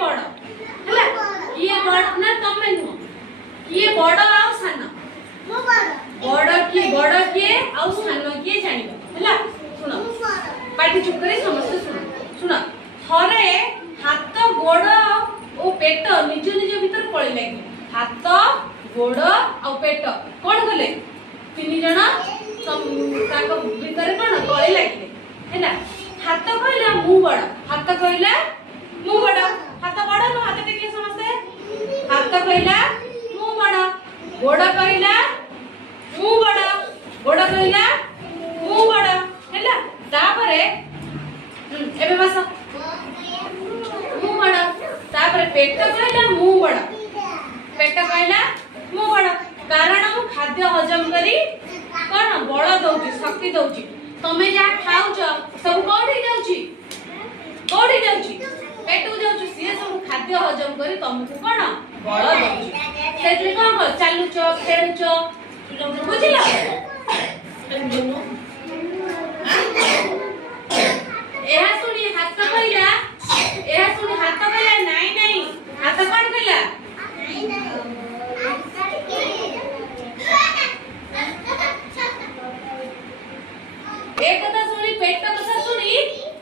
बड़ हला किए बड़ ना तमे नु किए बड़ आ सान बड़ किए आ सान किए जानिबो हला सुनो पाटी चुप करे समस्त सुनो थरे हाथ गोड़ ओ पेट निज निज भीतर पळी लागे हाथ गोड़ आ पेट कोन गले तीन जण ताको भीतर कोन पळी लागे हैला हाथ कहला मु बड़ हाथ कहला मु बड़ हाथ बड़ न हाथ टेके समस्ते हाथ कहला मु बड़ गोड़ कहला मु बड़ गोड़ कहला मु बड़ हैला तापरे एबे बस मु बड़ तापरे पेट कहला मु बड़ पेट कहला मु बड़ कारण मु खाद्य हजम करी कोन बळ दउची शक्ति दउची तमे जा खाउछ सब कोठी जाउची पेटू जाउची सिए सब खाद्य हजम करी तुमको कोन बळ दउची सेतरे कोन कर चालुछ खेलुछ बुझिला एहा सुनी हाथ कहला एहा सुनी हाथ कहला नाही नाही हाथ कोन कहला एक कथा सुनी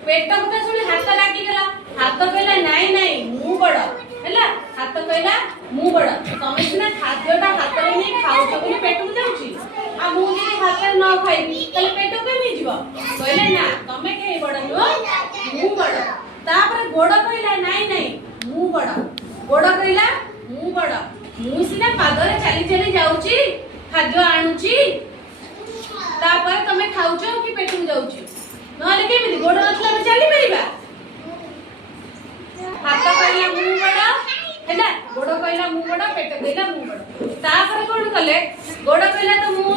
पेट कथा सुनी हाथ लागी गला हाथ कहला नाही नाही मु बड़ हैला हाथ कहला मु बड़ तमे सिना खाद्यटा हाथ रे नै खाउछ बोली पेट को जाउची आ मु जे हाथ रे न खाइबी तले पेट के मी जीव कहले ना तमे के बड़ नो मु बड़ तापर गोड़ कहला नाही नाही मु बड़ गोड़ कहला मु बड़ मु सिना पादरे चली चली जाउची खाद्य आणुची तापर तमे खाउछ कि पेट को जाउची नहले केमिति गोड़ नथला में चली परिबा हाथ कहला मु बड़ हैला गोड़ कहला मु बड़ पेट कहला मु बड़ तापर कोन कले गोड़ कहला तो मु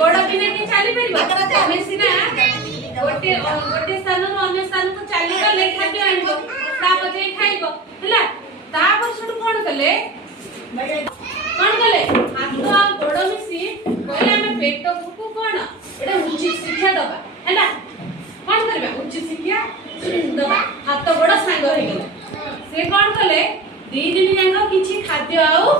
गोड़ बिना के चली परिबा तमे सिना गोटे स्थान रो अन्य स्थान को चली गले खाद्य आनिबो तापर जे खाइबो हैला तापर सुड कोन कले हाथ गोड़ मिसी कहला हम पेट को कोन एटा उचित शिक्षा दबा हैला कोन करबा उचित शिक्षा दबा हाथ गोड़ सांग हो गेले से कोन कले दी दिन जांग किछि खाद्य आउ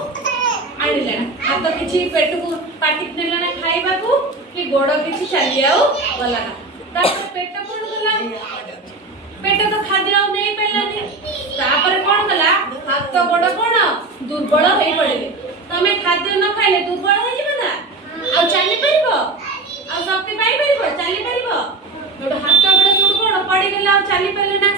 आनिले हाथ किछि पेट को पाटी नेला ना खाइबा को कि गोड़ किछि चली आउ गला ना तापर पेट कोन गला पेट तो खाद्य आउ नै पेलानी तापर कोन गला हाथ गोड़ कोन दुर्बल होई पड़िले तमे खाद्य न खाइले दुर्बल हो जिबे ना आ चली परिबो आ शक्ति पाई परिबो चली परिबो तो हाथ गोड़ सुड कोन पड़ी गेला चली पले ना